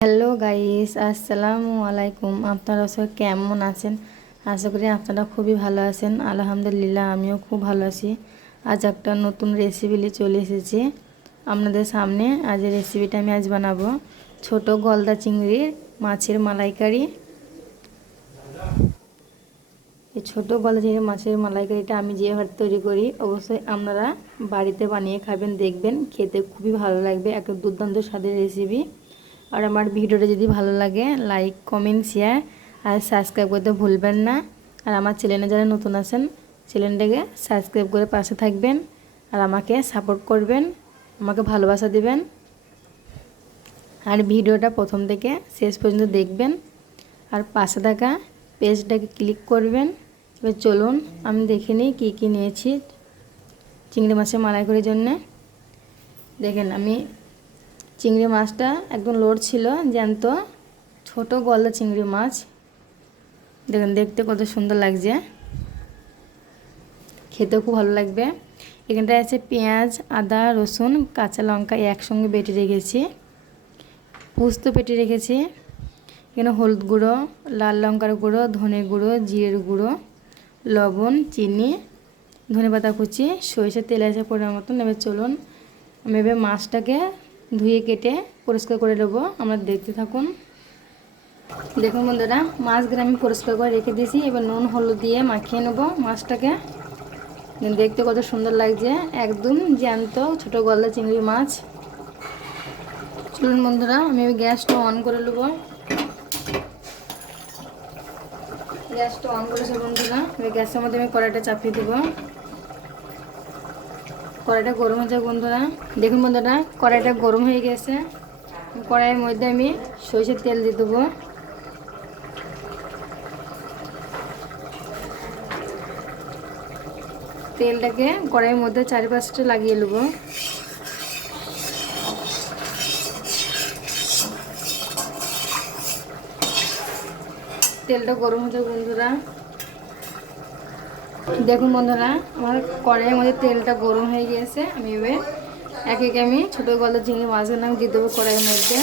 Hello guys, আসসালামু আলাইকুম। আপনারা সবাই কেমন আছেন? আশা করি আপনারা খুবই ভালো আছেন। আলহামদুলিল্লাহ, আমিও খুব ভালো আছি। আজ একটা নতুন রেসিপি নিয়ে চলে এসেছি আপনাদের সামনে। আজ রেসিপিটা আমি বানাবো ছোট গলদা চিংড়ির মাছের মালাইকারি। এই ছোটো গলদা চিংড়ির মাছের মালাইকারিটা আমি যেভাবে তৈরি করি, অবশ্যই আপনারা বাড়িতে বানিয়ে খাবেন, দেখবেন খেতে খুবই ভালো লাগবে। একটা দুর্দান্ত স্বাদের রেসিপি। আর আমার ভিডিওটা যদি ভালো লাগে, লাইক, কমেন্ট, শেয়ার আর সাবস্ক্রাইব করতে ভুলবেন না। আর আমার চ্যানেলে যারা নতুন আছেন, চ্যানেলটাকে সাবস্ক্রাইব করে পাশে থাকবেন আর আমাকে সাপোর্ট করবেন, আমাকে ভালোবাসা দিবেন। আর ভিডিওটা প্রথম থেকে শেষ পর্যন্ত দেখবেন আর পাশে থাকা পেজটাকে ক্লিক করবেন। এবার চলুন আমি দেখে নিই কী কী নিয়েছি চিংড়ি মাছের মালাইকারির জন্যে। দেখেন, আমি চিংড়ি মাছটা একদম লোড ছিল, জ্যান্ত ছোট গলদা চিংড়ি মাছ। দেখেন দেখতে কত সুন্দর লাগছে, খেতেও খুব ভালো লাগবে। এখানটায় আছে পেঁয়াজ, আদা, রসুন, কাঁচা লঙ্কা একসঙ্গে বেটে রেখেছি, পোস্ত বেটে রেখেছি। এখানে হলুদ গুঁড়ো, লাল লঙ্কার গুঁড়ো, ধনে গুঁড়ো, জিরের গুঁড়ো, লবণ, চিনি, ধনেপাতা কুচি, সরিষার তেল আছে পরিমাণ মতন। এবার চলুন আমি এবার মাছটাকে ধুয়ে কেটে পরিষ্কার করে নেবো, আমরা দেখতে থাকুন। দেখুন বন্ধুরা, মাছগুলো আমি পরিষ্কার করে রেখে দিয়েছি। এবার নুন হলুদ দিয়ে মাখিয়ে নেবো মাছটাকে। দেখতে কত সুন্দর লাগছে, একদম জ্যান্ত ছোট গলদা চিংড়ি মাছ। চলুন বন্ধুরা, আমি গ্যাসটা অন করে নেবো। গ্যাসটা অন করেছে বন্ধুরা। এবার গ্যাসের মধ্যে আমি কড়াইটা চাপিয়ে দেবো। কড়াইটা গরম হয়ে যাক বন্ধুরা। দেখুন বন্ধুরা, কড়াইটা গরম হয়ে গেছে। কড়াইয়ের মধ্যে আমি সরষের তেল দিয়ে দেবো। তেলটাকে কড়াইয়ের মধ্যে চারিপাশটা লাগিয়ে নেব। তেলটা গরম হয়ে যাক বন্ধুরা। দেখুন বন্ধুরা, আমার কড়াইয়ের মধ্যে তেলটা গরম হয়ে গিয়েছে। আমি এবার এক একে আমি ছোটো গলদা চিংড়ি মাছগুলো আমি দিয়ে দেবো কড়াইয়ের মধ্যে।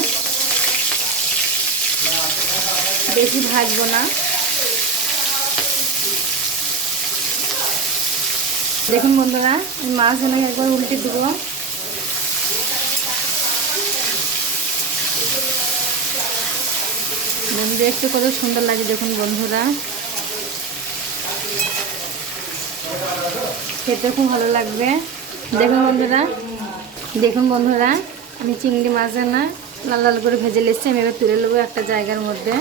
বেশি ভাজবো না। দেখুন বন্ধুরা, আমি মাছগুলোকে একবার উল্টে দেবো। দেখতে কত সুন্দর লাগে দেখুন বন্ধুরা, খেতে খুব ভালো লাগবে। দেখুন বন্ধুরা, আমি চিংড়ি মাছগুলো লাল লাল করে ভেজে নিচ্ছি। আমি এবার তুলে নেবো একটা জায়গার মধ্যে।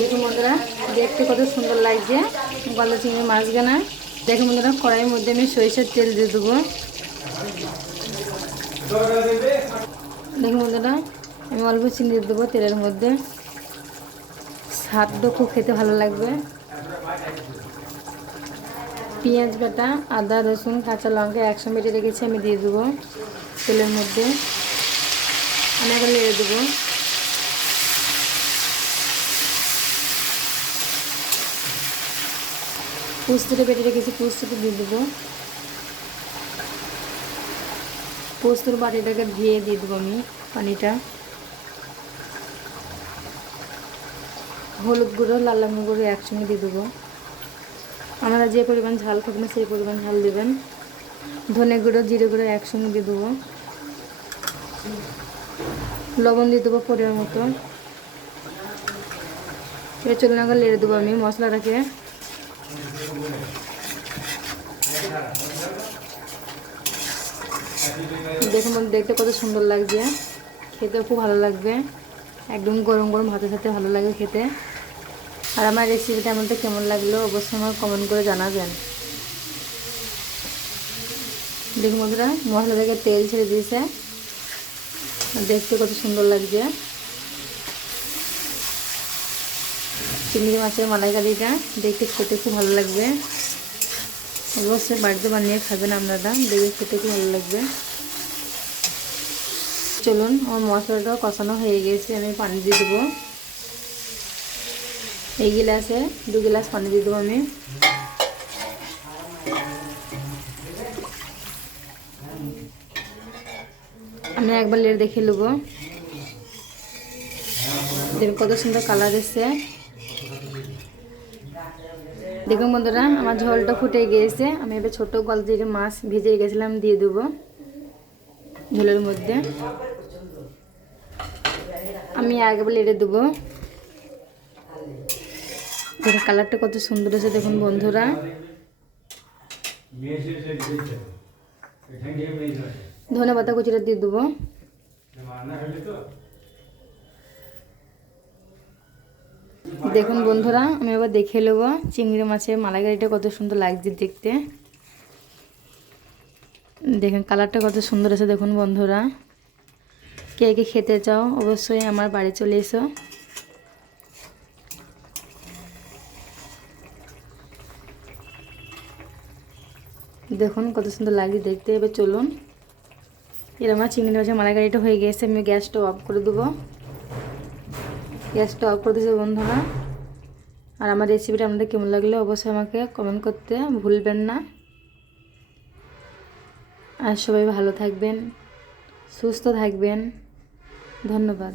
দেখুন বন্ধুরা, দেখতে কত সুন্দর লাগছে গলদা চিংড়ি মাছগুলো। দেখুন বন্ধুরা, কড়াইয়ের মধ্যে আমি সরিষার তেল দিয়ে দেবো। দেখুন বন্ধুরা, আমি অল্প চিনি দিয়ে দেবো তেলের মধ্যে। স্বাদটা খুব খেতে ভালো লাগবে। পেঁয়াজ বাটা, আদা, রসুন, কাঁচা লঙ্কা একসঙ্গে বেটে রেখেছি, আমি দিয়ে দেবো তেলের মধ্যে। আমি এখন নেড়ে দেবো। পোস্তটা বেটে রেখেছি, পোস্তটা দিয়ে দেবো। পোস্তর বাটিটাকে ধুয়ে দিয়ে দেবো আমি পানিটা। হলুদ গুঁড়ো, লাল লঙ্কা গুঁড়ো একসঙ্গে দিয়ে দেবো। আপনারা যে পরিমাণ ঝাল খাবেন সেই পরিমাণ ঝাল দেবেন। ধনে গুঁড়ো, জিরে গুঁড়ো একসঙ্গে দিয়ে দেবো। লবণ দিয়ে দেবো পরিমাণ মতো। এবার চলুন আগে লেড়ে দেবো আমি মশলাটাকে। দেখুন দেখতে কত সুন্দর লাগছে, খেতেও খুব ভালো লাগবে। একদম গরম গরম ভাতের সাথে ভালো লাগে খেতে। আর আমার রেসিপিটা আমাদের কেমন লাগলো অবশ্যই আমার কমেন্ট করে জানাবেন। দেখুন বন্ধুরা, মশলা থেকে তেল ছেড়ে দিয়েছে, দেখতে কত সুন্দর লাগছে। চিংড়ি মাছের মালাইকারিটা দেখতে খেতে খুব ভালো লাগবে। অবশ্যই বাড়িতে বানিয়ে খাবেন আপনারা, দেখে খেতে খুব ভালো লাগবে। চলুন, আমার মশলাটা কষানো হয়ে গেছে, আমি পানি দিয়ে দেবো। এই গিলাসে 2 গ্লাস পানি দিয়ে দেবো আমি। আমি একবার লেড়ে দেখে নেবো। দেখুন কত সুন্দর কালার এসছে। দেখুন বন্ধুরা আমার ঝোলটা ফুটে গিয়েছে। আমি এবার ছোট গলজির মাছ ভিজে গেছিলাম দিয়ে দেবো ঝোলের মধ্যে। আমি একবার লেড়ে দেবো। দেখুন কালারটা কত সুন্দর আছে দেখুন বন্ধুরা। ধনে পাতা কুচিটা দিয়ে দেবো। দেখুন বন্ধুরা আমি এবার দেখে নেবো চিংড়ি মাছের মালাইকারিটা কত সুন্দর লাগছে দেখতে। দেখুন কালারটা কত সুন্দর আছে দেখুন বন্ধুরা। কে কে খেতে চাও অবশ্যই আমার বাড়ি চলে এসো। দেখুন কত সুন্দর লাগছে দেখতে। এবার চলুন, এর আমার চিংড়ি মাছের মালাইকারিটা হয়ে গেছে। আমি গ্যাসটা অফ করে দেবো। গ্যাসটা অফ করে দিয়েছি বন্ধুরা। আর আমার রেসিপিটা আপনাদের কেমন লাগলে অবশ্যই আমাকে কমেন্ট করতে ভুলবেন না। আর সবাই ভালো থাকবেন, সুস্থ থাকবেন। ধন্যবাদ।